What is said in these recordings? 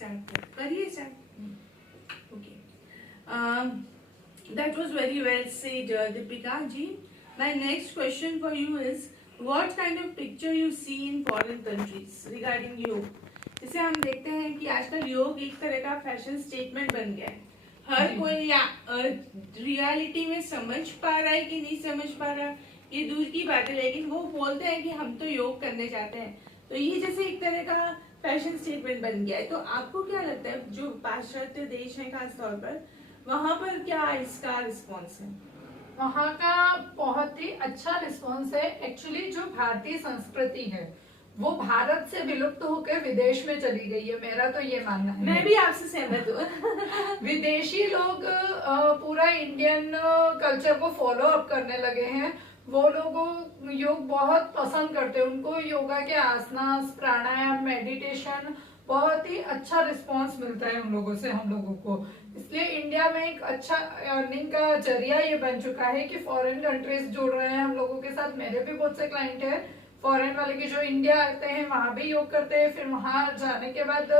Start करिए start. Okay, that was very well said, Deepika ji. My next question for you is, what kind of picture you see in foreign countries regarding योग? जैसे हम देखते हैं कि आजकल योग एक तरह का फैशन स्टेटमेंट बन गया है। हर कोई या रियलिटी में समझ पा रहा है कि नहीं समझ पा रहा, ये दूर की बात है, लेकिन वो बोलते हैं कि हम तो योग करने जाते हैं। तो ये जैसे एक तरह का फैशन स्टेटमेंट बन गया है। तो आपको क्या लगता है, जो पाश्चात्य देश है खास तौर पर, वहाँ पर क्या इसका रिस्पॉन्स है? वहाँ का बहुत ही अच्छा रिस्पॉन्स है। एक्चुअली जो भारतीय संस्कृति है वो भारत से विलुप्त होकर विदेश में चली गई है, मेरा तो ये मानना है। मैं भी आपसे सहमत हूँ। विदेशी लोग पूरा इंडियन कल्चर को फॉलो अप करने लगे हैं। वो लोग योग बहुत पसंद करते हैं, उनको योगा के आसनास, प्राणायाम, मेडिटेशन बहुत ही अच्छा रिस्पांस मिलता है उन लोगों से, हम लोगों को। इसलिए इंडिया में एक अच्छा अर्निंग का जरिया ये बन चुका है कि फॉरेन कंट्रीज जुड़ रहे हैं हम लोगों के साथ। मेरे भी बहुत से क्लाइंट है फॉरेन वाले की जो इंडिया आते हैं, वहां भी योग करते हैं, फिर वहां जाने के बाद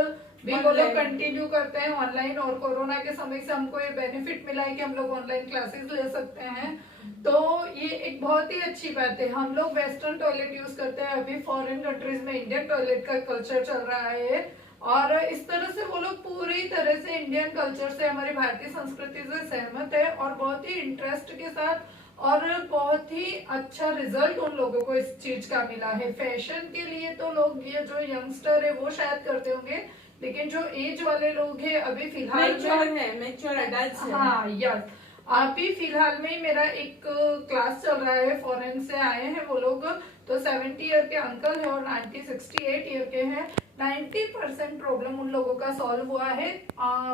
भी वो लोग कंटिन्यू करते हैं ऑनलाइन। और कोरोना के समय से हमको ये बेनिफिट मिला है कि हम लोग ऑनलाइन क्लासेस ले सकते हैं। तो ये एक बहुत ही अच्छी बात है। हम लोग वेस्टर्न टॉयलेट यूज करते हैं, अभी फॉरेन कंट्रीज में इंडियन टॉयलेट का कल्चर चल रहा है। और इस तरह से वो लोग पूरी तरह से इंडियन कल्चर से, हमारी भारतीय संस्कृति से सहमत है और बहुत ही इंटरेस्ट के साथ, और बहुत ही अच्छा रिजल्ट उन लोगों को इस चीज का मिला है। फैशन के लिए तो लोग, ये जो यंगस्टर है वो शायद करते होंगे, लेकिन जो एज वाले लोग हैं अभी फिलहाल मैच्योर एडल्ट्स है। हाँ यस, अभी फिलहाल में मेरा एक क्लास चल रहा है, फॉरेन से आए हैं वो लोग। तो 70 ईयर के अंकल है और 68 ईयर के हैं। 90% प्रॉब्लम उन लोगों का सॉल्व हुआ है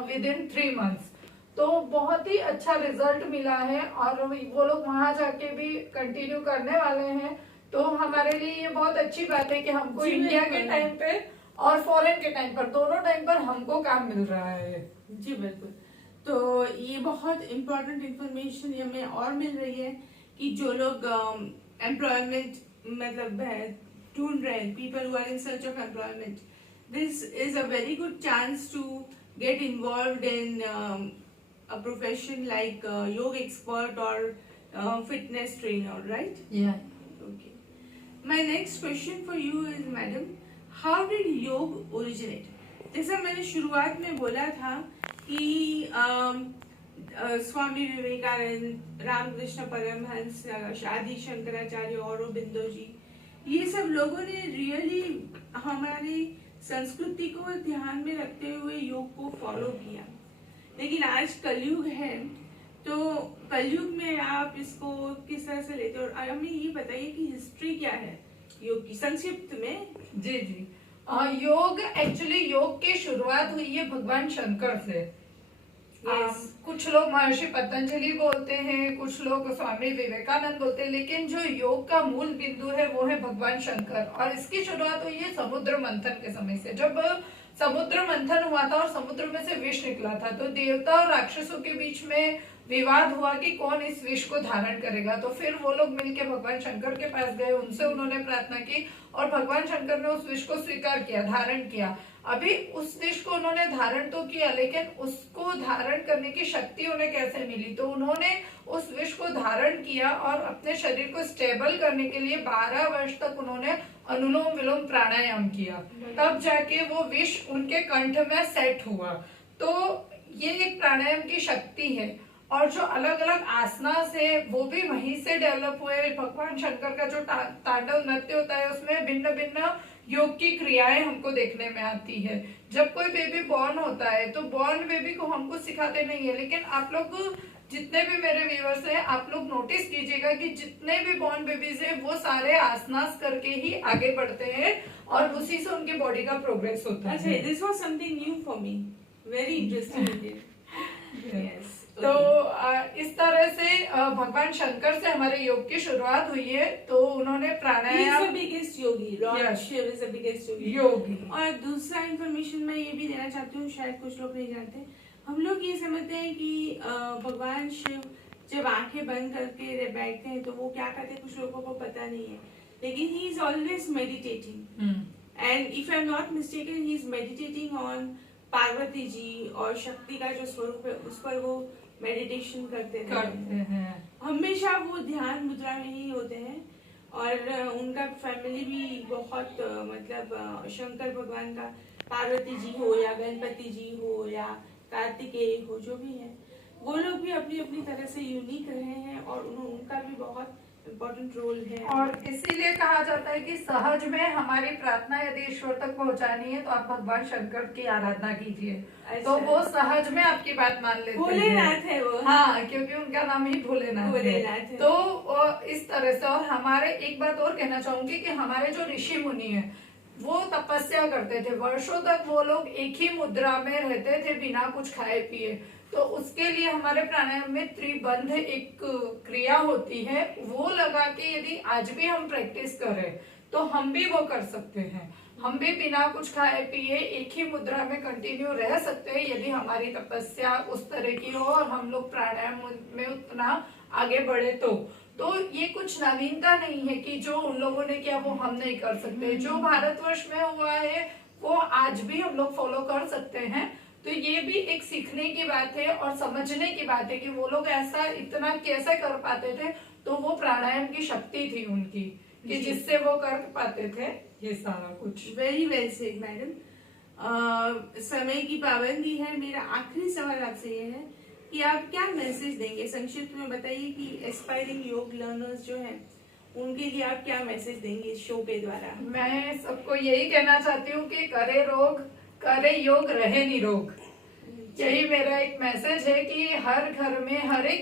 विद इन 3 मंथ्स। तो बहुत ही अच्छा रिजल्ट मिला है और वो लोग वहां जाके भी कंटिन्यू करने वाले हैं। तो हमारे लिए ये बहुत अच्छी बात है कि हमको इंडिया के टाइम पे और फॉरेन के टाइम पर, दोनों टाइम पर हमको काम मिल रहा है। जी बिल्कुल। तो ये बहुत इम्पोर्टेंट इंफॉर्मेशन हमें और मिल रही है कि जो लोग एम्प्लॉयमेंट मतलब ढूंढ रहे हैं, people who are in search of employment, this is a very good chance to get involved in a profession like yoga expert or fitness trainer, right? Yeah. Okay. My next question for you is, madam, how did yoga originate? जैसा मैंने शुरुआत में बोला था कि स्वामी विवेकानंद, रामकृष्ण परमहंस, आदि शंकराचार्य, औरोबिंदो जी, ये सब लोगों ने रियली हमारी संस्कृति को ध्यान में रखते हुए योग को फॉलो किया। लेकिन आज कलयुग है, तो कलयुग में आप इसको किस तरह से लेते हो? और हमें ये बताइए कि हिस्ट्री क्या है योग की, संक्षिप्त में। जी जी, योग एक्चुअली योग की शुरुआत हुई है भगवान शंकर से। कुछ लोग महर्षि पतंजलि बोलते हैं, कुछ लोग स्वामी विवेकानंद बोलते हैं, लेकिन जो योग का मूल बिंदु है वो है भगवान शंकर। और इसकी शुरुआत हुई है समुद्र मंथन के समय से। जब समुद्र मंथन हुआ था और समुद्र में से विष निकला था, तो देवता और राक्षसों के बीच में विवाद हुआ कि कौन इस विष को धारण करेगा। तो फिर वो लोग मिलकर भगवान शंकर के पास गए, उनसे उन्होंने प्रार्थना की और भगवान शंकर ने उस विष को स्वीकार किया, धारण किया। अभी उस विष को उन्होंने धारण तो किया, लेकिन उसको धारण करने की शक्ति उन्हें कैसे मिली? तो उन्होंने उस विष को धारण किया और अपने शरीर को स्टेबल करने के लिए 12 वर्ष तक उन्होंने अनुलोम विलोम प्राणायाम किया, तब जाके वो विष उनके कंठ में सेट हुआ। तो ये एक प्राणायाम की शक्ति है। और जो अलग अलग आसनास है वो भी वहीं से डेवलप हुए। भगवान शंकर का जो तांडव नृत्य होता है उसमें भिन्न भिन्न योग की क्रियाएं हमको देखने में आती है। जब कोई बेबी बॉर्न होता है तो बॉर्न बेबी को हमको सिखाते नहीं है, लेकिन आप लोग जितने भी मेरे व्यूअर्स हैं, आप लोग नोटिस कीजिएगा कि जितने भी बॉर्न बेबीज हैं वो सारे आसनास करके ही आगे बढ़ते हैं और उसी से उनकी बॉडी का प्रोग्रेस होता है। अच्छा, this was something new for me, very interesting. Yes. तो इस तरह से भगवान शंकर से हमारे योग की शुरुआत हुई है। तो उन्होंने pranayama, biggest yogi, lord Shiva is the biggest yogi. और दूसरा इंफॉर्मेशन मैं ये भी देना चाहती हूँ, शायद कुछ लोग नहीं जानते। हम लोग ये समझते हैं कि भगवान शिव जब आंखें बंद करके बैठते हैं तो वो क्या करते हैं, कुछ लोगों को पता नहीं है, लेकिन he is always meditating. And if I am not mistaken, he is meditating on Parvati ji और शक्ति का जो स्वरूप है उस पर वो मेडिटेशन करते हैं। हमेशा वो ध्यान मुद्रा में ही होते हैं और उनका फैमिली भी बहुत मतलब शंकर भगवान का, पार्वती जी हो या गणपति जी हो या कार्तिकेय हो, जो भी है वो लोग भी अपनी अपनी तरह से यूनिक रहे हैं और उनका भी बहुत इम्पोर्टेंट रोल है। और इसीलिए कहा जाता है कि सहज में हमारी प्रार्थना यदि ईश्वर तक पहुंचानी है तो आप भगवान शंकर की आराधना कीजिए, तो वो सहज में आपकी बात मान लेते हैं। भोलेनाथ है वो। हाँ, क्योंकि उनका नाम ही भोलेनाथ है। तो इस तरह से, और हमारे एक बात और कहना चाहूंगी कि हमारे जो ऋषि मुनि है वो तपस्या करते थे, वर्षों तक वो लोग एक ही मुद्रा में रहते थे बिना कुछ खाए पिए। तो उसके लिए हमारे प्राणायाम में त्रिबंध एक क्रिया होती है, वो लगा के यदि आज भी हम प्रैक्टिस करें तो हम भी वो कर सकते हैं। हम भी बिना कुछ खाए पिए एक ही मुद्रा में कंटिन्यू रह सकते हैं यदि हमारी तपस्या उस तरह की हो और हम लोग प्राणायाम में उतना आगे बढ़े तो ये कुछ नवीनता नहीं है कि जो उन लोगों ने किया वो हम नहीं कर सकते। जो भारतवर्ष में हुआ है वो आज भी हम लोग फॉलो कर सकते हैं। तो ये भी एक सीखने की बात है और समझने की बात है कि वो लोग ऐसा इतना कैसे कर पाते थे। तो वो प्राणायाम की शक्ति थी उनकी कि जिससे वो कर पाते थे ये सारा कुछ। Very well said madam. समय की पाबंदी है, मेरा आखिरी सवाल आपसे ये है कि आप क्या मैसेज देंगे, संक्षिप्त में बताइए कि एस्पायरिंग योग लर्नर्स जो हैं उनके लिए आप क्या मैसेज देंगे इस शो के द्वारा। मैं सबको यही कहना चाहती हूँ कि करे योग रहे निरोग। यही मेरा एक मैसेज है कि हर घर में हर एक